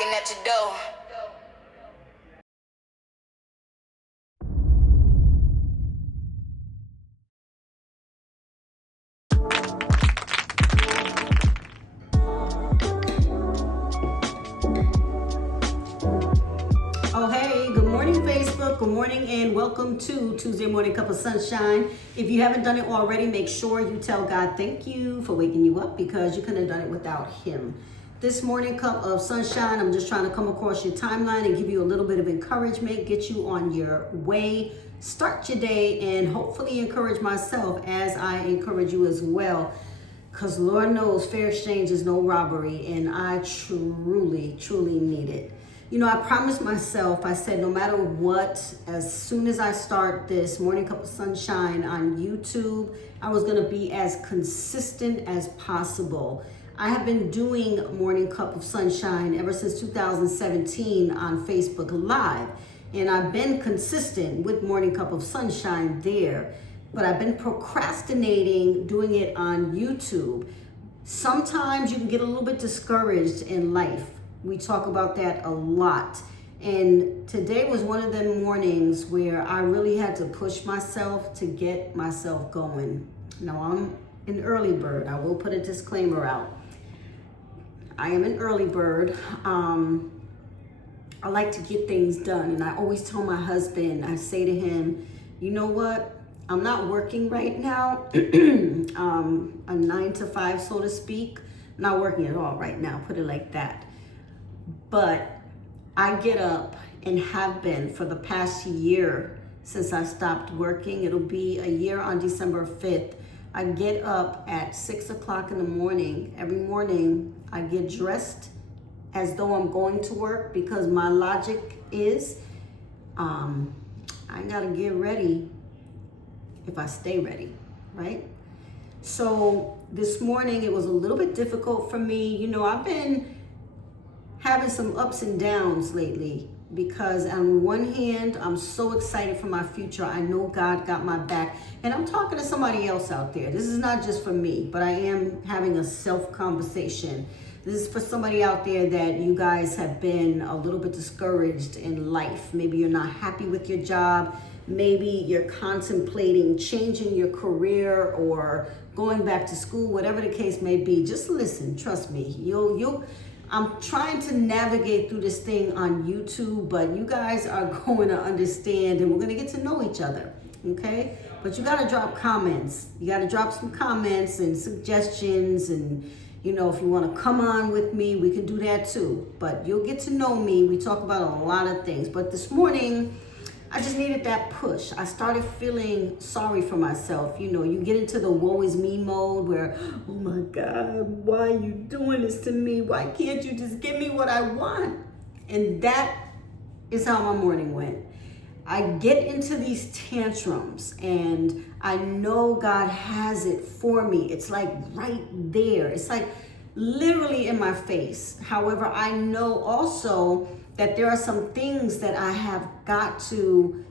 knocking at your door. Oh, hey, good morning, Facebook. Good morning and welcome to Tuesday Morning Cup of Sunshine. If you haven't done it already, make sure you tell God thank you for waking you up because you couldn't have done it without Him. This morning Cup of Sunshine, I'm just trying to come across your timeline and give you a little bit of encouragement, get you on your way, start your day, and hopefully encourage myself as I encourage you as well. Because Lord knows fair exchange is no robbery, and I truly, truly need it. You know, I promised myself, I said, no matter what, as soon as I start this Morning Cup of Sunshine on YouTube, I was going to be as consistent as possible. I have been doing Morning Cup of Sunshine ever since 2017 on Facebook Live, and I've been consistent with Morning Cup of Sunshine there, but I've been procrastinating doing it on YouTube. Sometimes you can get a little bit discouraged in life. We talk about that a lot. And today was one of them mornings where I really had to push myself to get myself going. Now, I'm an early bird. I will put a disclaimer out. I am an early bird. I like to get things done. And I always tell my husband, I say to him, you know what? I'm not working right now, a 9 to 5, so to speak. I'm not working at all right now, put it like that. But I get up and have been for the past year since I stopped working. It'll be a year on December 5th. I get up at 6 o'clock in the morning. Every morning I get dressed as though I'm going to work because my logic is I gotta get ready if I stay ready, right? So this morning it was a little bit difficult for me. You know, I've been having some ups and downs lately because on one hand, I'm so excited for my future. I know God got my back, and I'm talking to somebody else out there. This is not just for me, but I am having a self-conversation. This is for somebody out there that you guys have been a little bit discouraged in life. Maybe you're not happy with your job. Maybe you're contemplating changing your career or going back to school, whatever the case may be. Just listen, trust me. I'm trying to navigate through this thing on YouTube, but you guys are going to understand and we're going to get to know each other, okay? But you got to drop comments. You got to drop some comments and suggestions, and, you know, if you want to come on with me, we can do that too. But you'll get to know me. We talk about a lot of things. But this morning, I just needed that push. I started feeling sorry for myself. You know, you get into the woe is me mode where, oh my God, why are you doing this to me? Why can't you just give me what I want? And that is how my morning went. I get into these tantrums and I know God has it for me. It's like right there. It's like literally in my face. However, I know also that there are some things that I have got to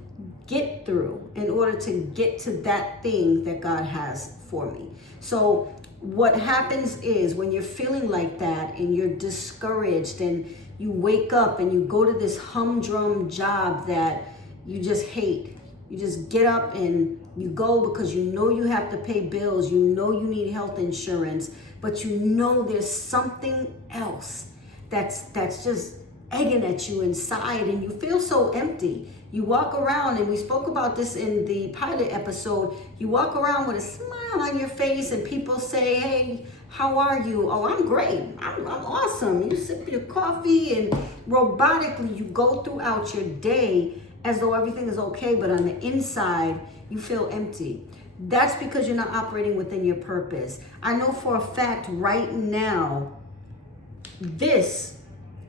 get through in order to get to that thing that God has for me. So what happens is when you're feeling like that and you're discouraged and you wake up and you go to this humdrum job that you just hate, you just get up and you go because you know you have to pay bills, you know you need health insurance, but you know there's something else that's just egging at you inside and you feel so empty. You walk around, and we spoke about this in the pilot episode, you walk around with a smile on your face and people say, hey, how are you? Oh, I'm great. I'm awesome. You sip your coffee and robotically you go throughout your day as though everything is okay, but on the inside, you feel empty. That's because you're not operating within your purpose. I know for a fact right now, this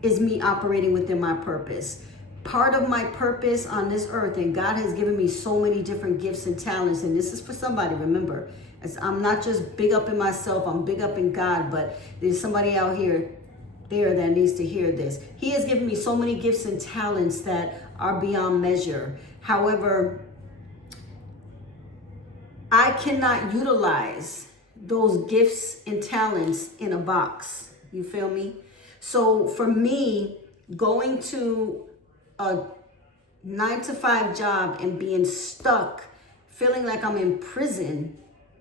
is me operating within my purpose. Part of my purpose on this earth, and God has given me so many different gifts and talents, and this is for somebody, remember, I'm not just big up in myself, I'm big up in God, but there's somebody out there that needs to hear this. He has given me so many gifts and talents that are beyond measure. However, I cannot utilize those gifts and talents in a box. You feel me? So for me, going to a 9 to 5 job and being stuck, feeling like I'm in prison,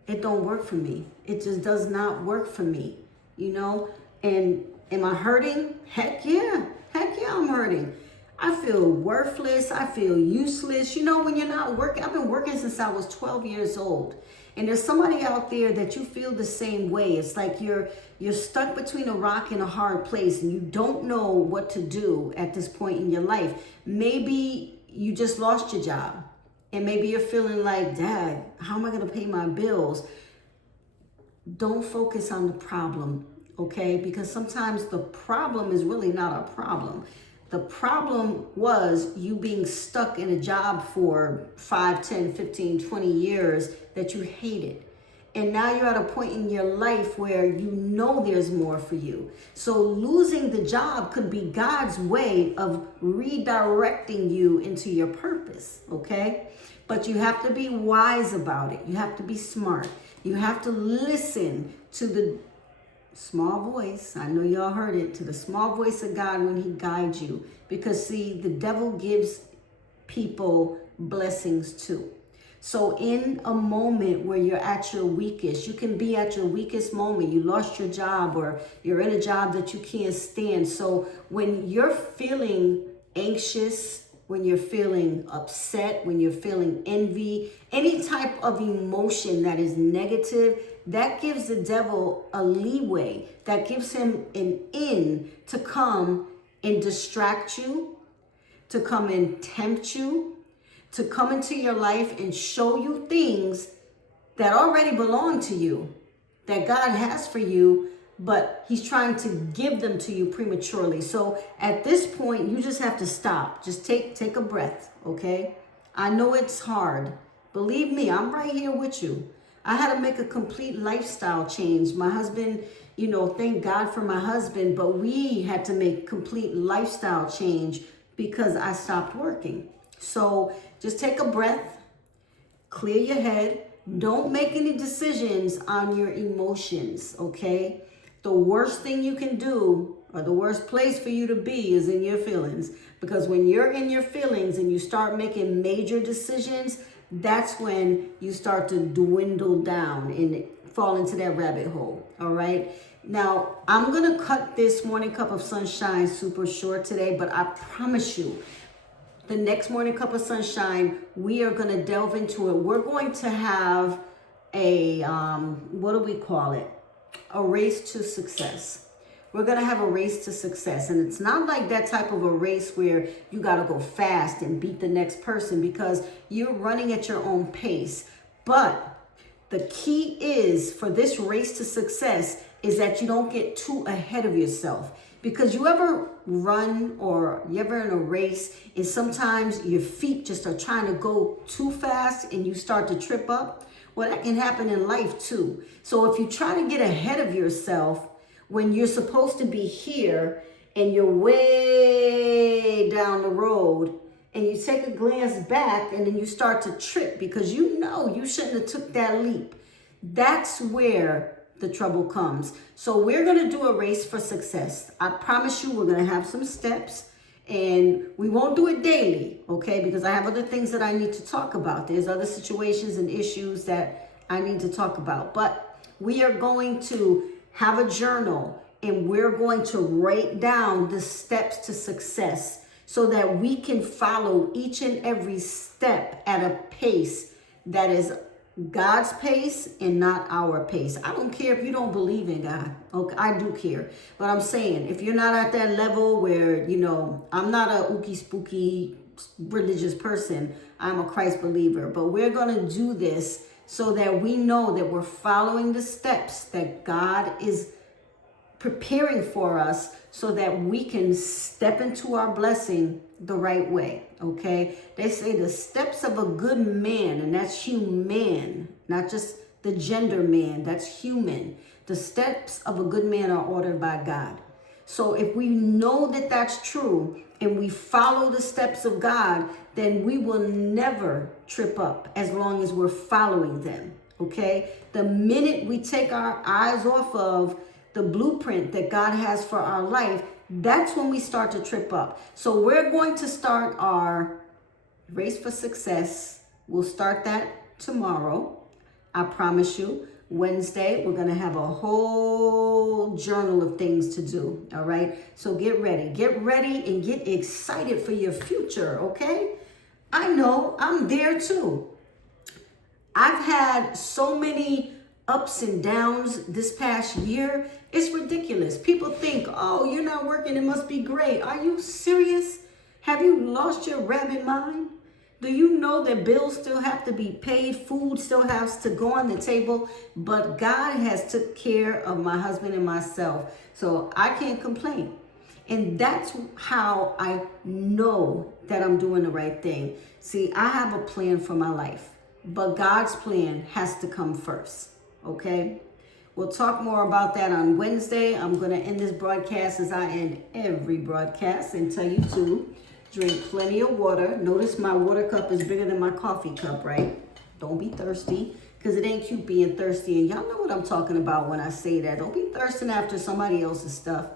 it don't work for me. It just does not work for me, you know? And am I hurting? Heck yeah, I'm hurting. I feel worthless. I feel useless. You know, when you're not working, I've been working since I was 12 years old. And there's somebody out there that you feel the same way. It's like you're stuck between a rock and a hard place and you don't know what to do at this point in your life. Maybe you just lost your job and maybe you're feeling like, Dad, how am I going to pay my bills? Don't focus on the problem, okay? Because sometimes the problem is really not a problem. The problem was you being stuck in a job for 5, 10, 15, 20 years that you hated. And now you're at a point in your life where you know there's more for you. So losing the job could be God's way of redirecting you into your purpose, okay? But you have to be wise about it. You have to be smart. You have to listen to the small voice. I know y'all heard it, to the small voice of God when he guides you. Because see, the devil gives people blessings too. So in a moment where you're at your weakest, you can be at your weakest moment. You lost your job or you're in a job that you can't stand. So when you're feeling anxious, when you're feeling upset, when you're feeling envy, any type of emotion that is negative, that gives the devil a leeway, that gives him an in to come and distract you, to come and tempt you, to come into your life and show you things that already belong to you, that God has for you, but he's trying to give them to you prematurely. So at this point, you just have to stop. Just take a breath, okay? I know it's hard. Believe me, I'm right here with you. I had to make a complete lifestyle change. My husband, you know, thank God for my husband, but we had to make complete lifestyle change because I stopped working. So just take a breath, clear your head. Don't make any decisions on your emotions, okay? The worst thing you can do, or the worst place for you to be, is in your feelings. Because when you're in your feelings and you start making major decisions, that's when you start to dwindle down and fall into that rabbit hole, all right? Now, I'm going to cut this morning cup of sunshine super short today, but I promise you, the next morning cup of sunshine, we are going to delve into it. We're going to have a, what do we call it? A race to success. We're going to have a race to success. And it's not like that type of a race where you got to go fast and beat the next person, because you're running at your own pace. But the key is for this race to success is that you don't get too ahead of yourself. Because you ever run or you ever in a race and sometimes your feet just are trying to go too fast and you start to trip up? Well, that can happen in life too. So if you try to get ahead of yourself when you're supposed to be here and you're way down the road, and you take a glance back and then you start to trip because you know you shouldn't have took that leap, that's where the trouble comes. So we're going to do a race for success. I promise you, we're going to have some steps, and we won't do it daily, okay? Because I have other things that I need to talk about. There's other situations and issues that I need to talk about. But we are going to have a journal, and we're going to write down the steps to success so that we can follow each and every step at a pace that is God's pace and not our pace. I don't care if you don't believe in God. Okay, I do care. But I'm saying, if you're not at that level where, you know, I'm not a ookie spooky religious person. I'm a Christ believer. But we're going to do this so that we know that we're following the steps that God is preparing for us so that we can step into our blessing the right way, okay? They say the steps of a good man, and that's human, not just the gender man, that's human. The steps of a good man are ordered by God. So if we know that that's true and we follow the steps of God, then we will never trip up as long as we're following them, okay? The minute we take our eyes off of the blueprint that God has for our life, that's when we start to trip up. So we're going to start our Race for Success. We'll start that tomorrow. I promise you. Wednesday, we're going to have a whole journal of things to do. All right. So get ready and get excited for your future. Okay. I know I'm there too. I've had so many ups and downs this past year. It's ridiculous. People think, oh, you're not working, it must be great. Are you serious? Have you lost your rabbit mind? Do you know that bills still have to be paid? Food still has to go on the table. But God has took care of my husband and myself. So I can't complain. And that's how I know that I'm doing the right thing. See, I have a plan for my life. But God's plan has to come first. Okay? We'll talk more about that on Wednesday. I'm going to end this broadcast as I end every broadcast and tell you to drink plenty of water. Notice my water cup is bigger than my coffee cup, right? Don't be thirsty, because it ain't cute being thirsty. And y'all know what I'm talking about when I say that. Don't be thirsting after somebody else's stuff,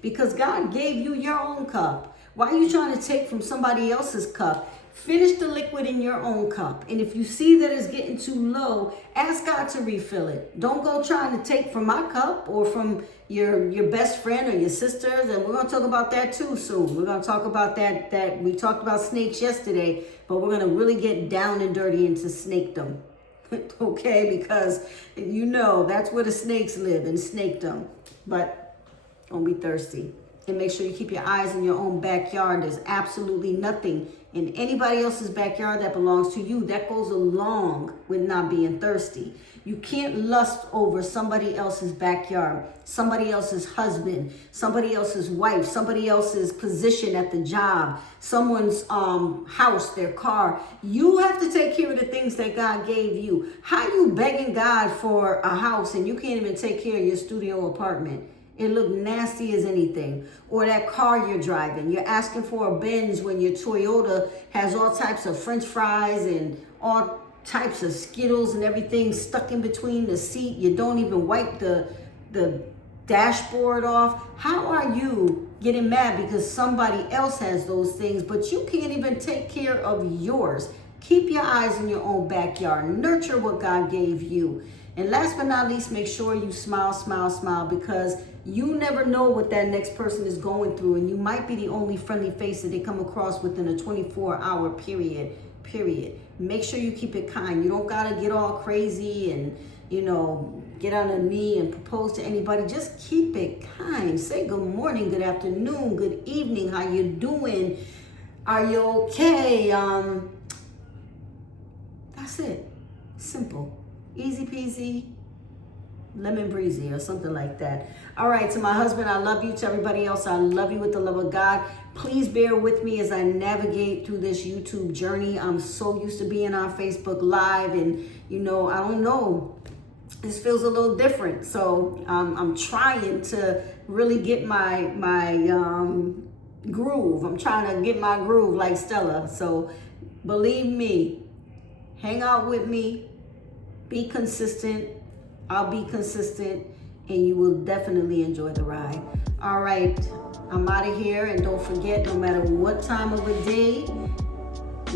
because God gave you your own cup. Why are you trying to take from somebody else's cup? Finish the liquid in your own cup. And if you see that it's getting too low, ask God to refill it. Don't go trying to take from my cup or from your best friend or your sisters. And we're going to talk about that too soon. We're going to talk about that we talked about snakes yesterday, but we're going to really get down and dirty into snakedom. Okay? Because you know that's where the snakes live, in snakedom. But don't be thirsty. And make sure you keep your eyes in your own backyard. There's absolutely nothing in anybody else's backyard that belongs to you. That goes along with not being thirsty. You can't lust over somebody else's backyard, somebody else's husband, somebody else's wife, somebody else's position at the job, someone's house, their car. You have to take care of the things that God gave you. How you begging God for a house and you can't even take care of your studio apartment? It looked nasty as anything. Or that car you're driving. You're asking for a Benz when your Toyota has all types of French fries and all types of Skittles and everything stuck in between the seat. You don't even wipe the dashboard off. How are you getting mad because somebody else has those things, but you can't even take care of yours? Keep your eyes in your own backyard. Nurture what God gave you. And last but not least, make sure you smile, smile, smile, because you never know what that next person is going through. And you might be the only friendly face that they come across within a 24-hour period. Make sure you keep it kind. You don't got to get all crazy and, get on a knee and propose to anybody. Just keep it kind. Say good morning, good afternoon, good evening. How you doing? Are you okay? That's it. Simple. Easy peasy, lemon breezy, or something like that. All right, to my husband, I love you. To everybody else, I love you with the love of God. Please bear with me as I navigate through this YouTube journey. I'm so used to being on Facebook Live, and I don't know. This feels a little different. So I'm trying to really get my groove. I'm trying to get my groove like Stella. So believe me, hang out with me. Be consistent. I'll be consistent, and you will definitely enjoy the ride. All right, I'm out of here, and don't forget, no matter what time of the day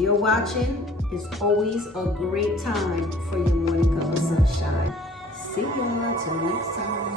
you're watching, it's always a great time for your morning cup of sunshine. See y'all until next time.